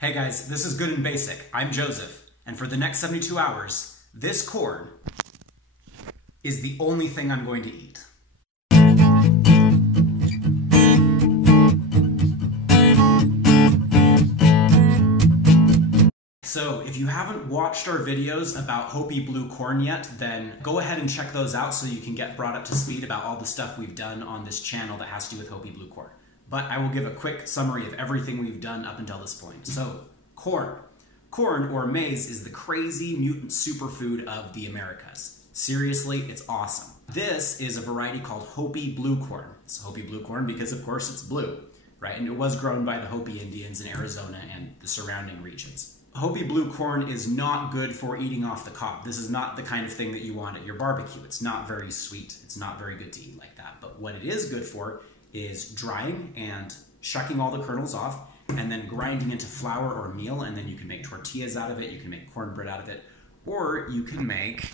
Hey guys, this is Good and Basic. I'm Joseph, and for the next 72 hours, this corn is the only thing I'm going to eat. So if you haven't watched our videos about Hopi blue corn yet, then go ahead and check those out so you can get brought up to speed about all the stuff we've done on this channel that has to do with Hopi blue corn. But I will give a quick summary of everything we've done up until this point. So, corn. Corn, or maize, is the crazy mutant superfood of the Americas. Seriously, it's awesome. This is a variety called Hopi blue corn. It's Hopi blue corn because, of course, it's blue, right? And it was grown by the Hopi Indians in Arizona and the surrounding regions. Hopi blue corn is not good for eating off the cob. This is not the kind of thing that you want at your barbecue. It's not very sweet. It's not very good to eat like that. But what it is good for is drying and shucking all the kernels off and then grinding into flour or meal, and then you can make tortillas out of it, you can make cornbread out of it, or you can make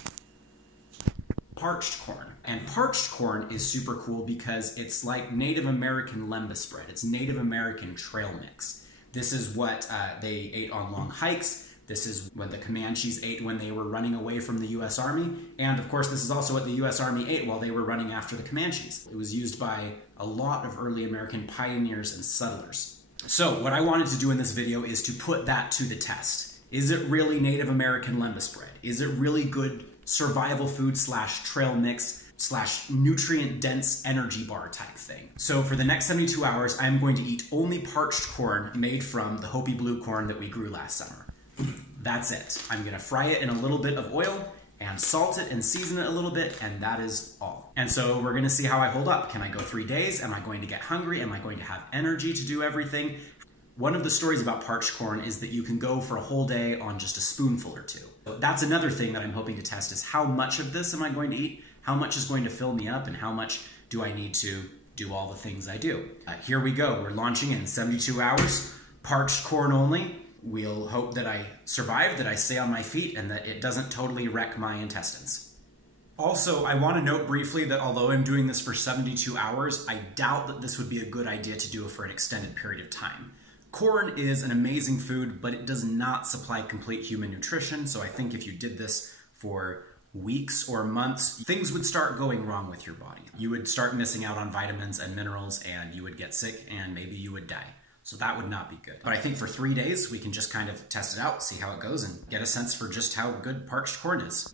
parched corn. And parched corn is super cool because it's like Native American lembas bread. It's Native American trail mix. This is what they ate on long hikes. This is what the Comanches ate when they were running away from the U.S. Army. And of course, this is also what the U.S. Army ate while they were running after the Comanches. It was used by a lot of early American pioneers and settlers. So what I wanted to do in this video is to put that to the test. Is it really Native American lembas bread? Is it really good survival food / trail mix / nutrient dense energy bar type thing? So for the next 72 hours, I'm going to eat only parched corn made from the Hopi blue corn that we grew last summer. That's it. I'm gonna fry it in a little bit of oil and salt it and season it a little bit, and that is all. And so we're gonna see how I hold up. Can I go 3 days? Am I going to get hungry? Am I going to have energy to do everything? One of the stories about parched corn is that you can go for a whole day on just a spoonful or two. That's another thing that I'm hoping to test, is how much of this am I going to eat? How much is going to fill me up, and how much do I need to do all the things I do? Here we go. We're launching in 72 hours, parched corn only. We'll hope that I survive, that I stay on my feet, and that it doesn't totally wreck my intestines. Also, I want to note briefly that although I'm doing this for 72 hours, I doubt that this would be a good idea to do it for an extended period of time. Corn is an amazing food, but it does not supply complete human nutrition, so I think if you did this for weeks or months, things would start going wrong with your body. You would start missing out on vitamins and minerals, and you would get sick, and maybe you would die. So that would not be good. But I think for 3 days, we can just kind of test it out, see how it goes, and get a sense for just how good parched corn is.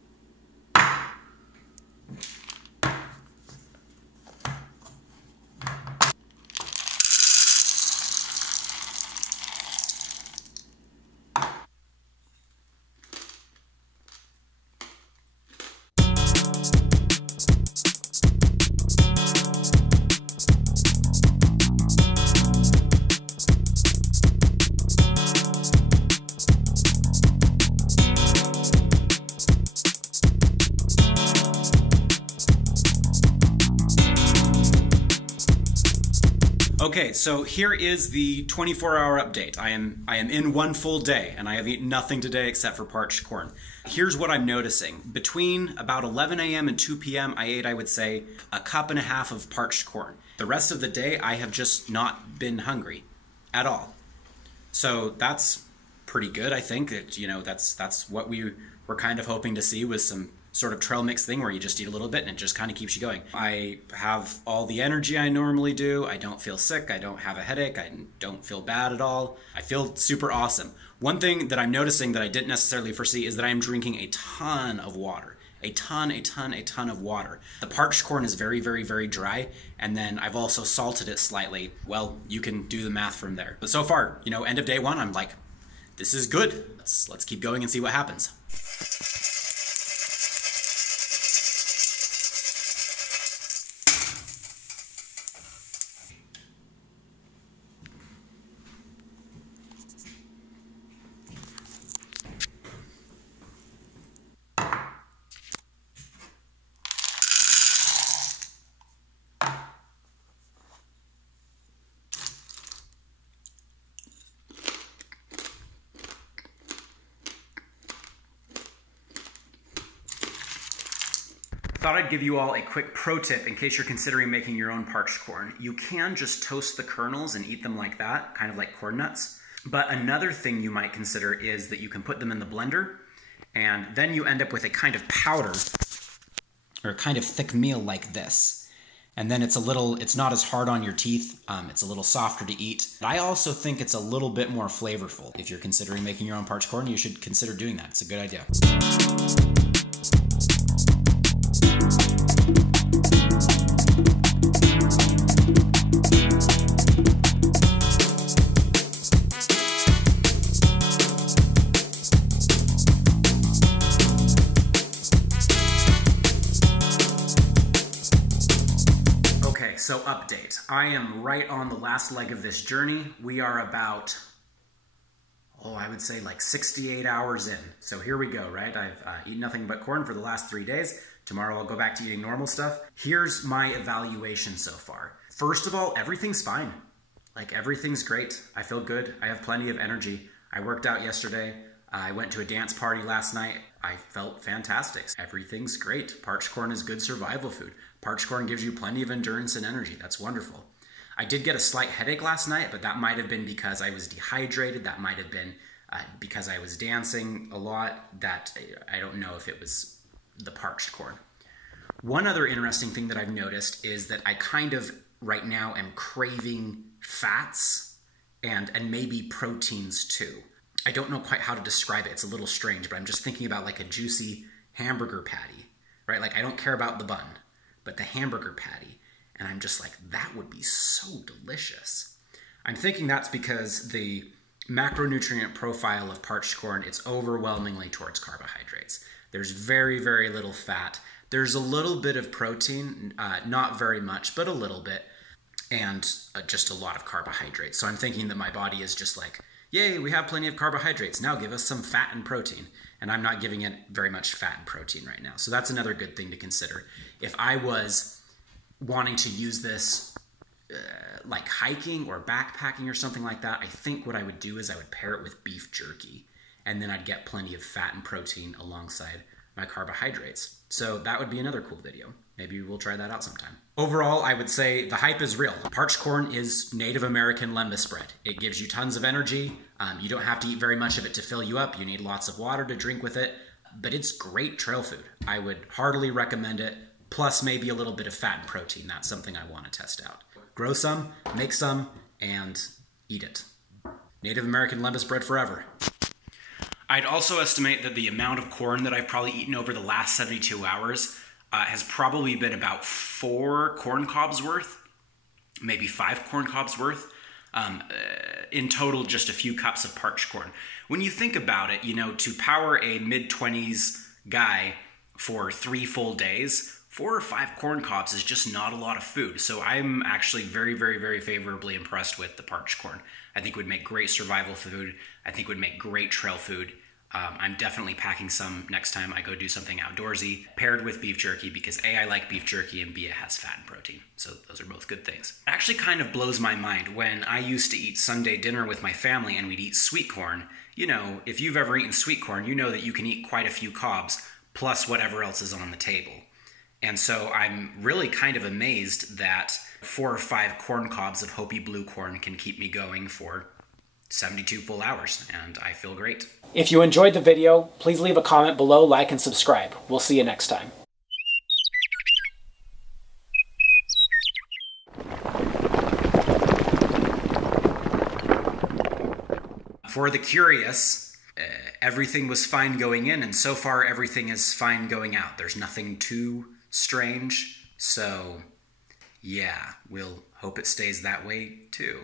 Okay, so here is the 24-hour update. I am in one full day, and I have eaten nothing today except for parched corn. Here's what I'm noticing. Between about 11 a.m. and 2 p.m., I ate, I would say, a cup and a half of parched corn. The rest of the day, I have just not been hungry at all. So that's pretty good, I think. That's what we were kind of hoping to see, was some sort of trail mix thing where you just eat a little bit and it just kind of keeps you going. I have all the energy I normally do. I don't feel sick. I don't have a headache. I don't feel bad at all. I feel super awesome. One thing that I'm noticing that I didn't necessarily foresee is that I am drinking a ton of water. A ton of water. The parched corn is very, very, very dry, and then I've also salted it slightly. Well, you can do the math from there. But so far, end of day one, I'm like, this is good. Let's keep going and see what happens. Thought I'd give you all a quick pro tip in case you're considering making your own parched corn. You can just toast the kernels and eat them like that, kind of like corn nuts. But another thing you might consider is that you can put them in the blender, and then you end up with a kind of powder, or a kind of thick meal like this. And then it's not as hard on your teeth, it's a little softer to eat. I also think it's a little bit more flavorful. If you're considering making your own parched corn, you should consider doing that. It's a good idea. So update, I am right on the last leg of this journey. We are about, I would say like 68 hours in. So here we go, right? I've eaten nothing but corn for the last 3 days. Tomorrow I'll go back to eating normal stuff. Here's my evaluation so far. First of all, everything's fine. Like everything's great. I feel good. I have plenty of energy. I worked out yesterday. I went to a dance party last night. I felt fantastic. Everything's great. Parched corn is good survival food. Parched corn gives you plenty of endurance and energy. That's wonderful. I did get a slight headache last night, but that might have been because I was dehydrated. That might have been because I was dancing a lot. That I don't know if it was the parched corn. One other interesting thing that I've noticed is that I kind of right now am craving fats and maybe proteins too. I don't know quite how to describe it. It's a little strange, but I'm just thinking about like a juicy hamburger patty, right? Like I don't care about the bun, but the hamburger patty. And I'm just like, that would be so delicious. I'm thinking that's because the macronutrient profile of parched corn, it's overwhelmingly towards carbohydrates. There's very, very little fat. There's a little bit of protein, not very much, but a little bit, and just a lot of carbohydrates. So I'm thinking that my body is just like, yay, we have plenty of carbohydrates. Now give us some fat and protein. And I'm not giving it very much fat and protein right now. So that's another good thing to consider. If I was wanting to use this like hiking or backpacking or something like that, I think what I would do is I would pair it with beef jerky. And then I'd get plenty of fat and protein alongside my carbohydrates. So that would be another cool video. Maybe we'll try that out sometime. Overall, I would say the hype is real. Parched corn is Native American lembas bread. It gives you tons of energy. You don't have to eat very much of it to fill you up. You need lots of water to drink with it, but it's great trail food. I would heartily recommend it, plus maybe a little bit of fat and protein. That's something I want to test out. Grow some, make some, and eat it. Native American lembas bread forever. I'd also estimate that the amount of corn that I've probably eaten over the last 72 hours has probably been about 4 corn cobs worth, maybe 5 corn cobs worth. In total, just a few cups of parched corn. When you think about it, you know, to power a mid-20s guy for 3 full days, 4 or 5 corn cobs is just not a lot of food. So I'm actually very, very, very favorably impressed with the parched corn. I think it would make great survival food. I think it would make great trail food. I'm definitely packing some next time I go do something outdoorsy, paired with beef jerky, because A, I like beef jerky, and B, it has fat and protein. So those are both good things. It actually kind of blows my mind when I used to eat Sunday dinner with my family and we'd eat sweet corn. You know, if you've ever eaten sweet corn, you know that you can eat quite a few cobs, plus whatever else is on the table. And so I'm really kind of amazed that 4 or 5 corn cobs of Hopi blue corn can keep me going for 72 full hours, and I feel great. If you enjoyed the video, please leave a comment below, like, and subscribe. We'll see you next time. For the curious, everything was fine going in, and so far everything is fine going out. There's nothing too strange, so yeah, we'll hope it stays that way too.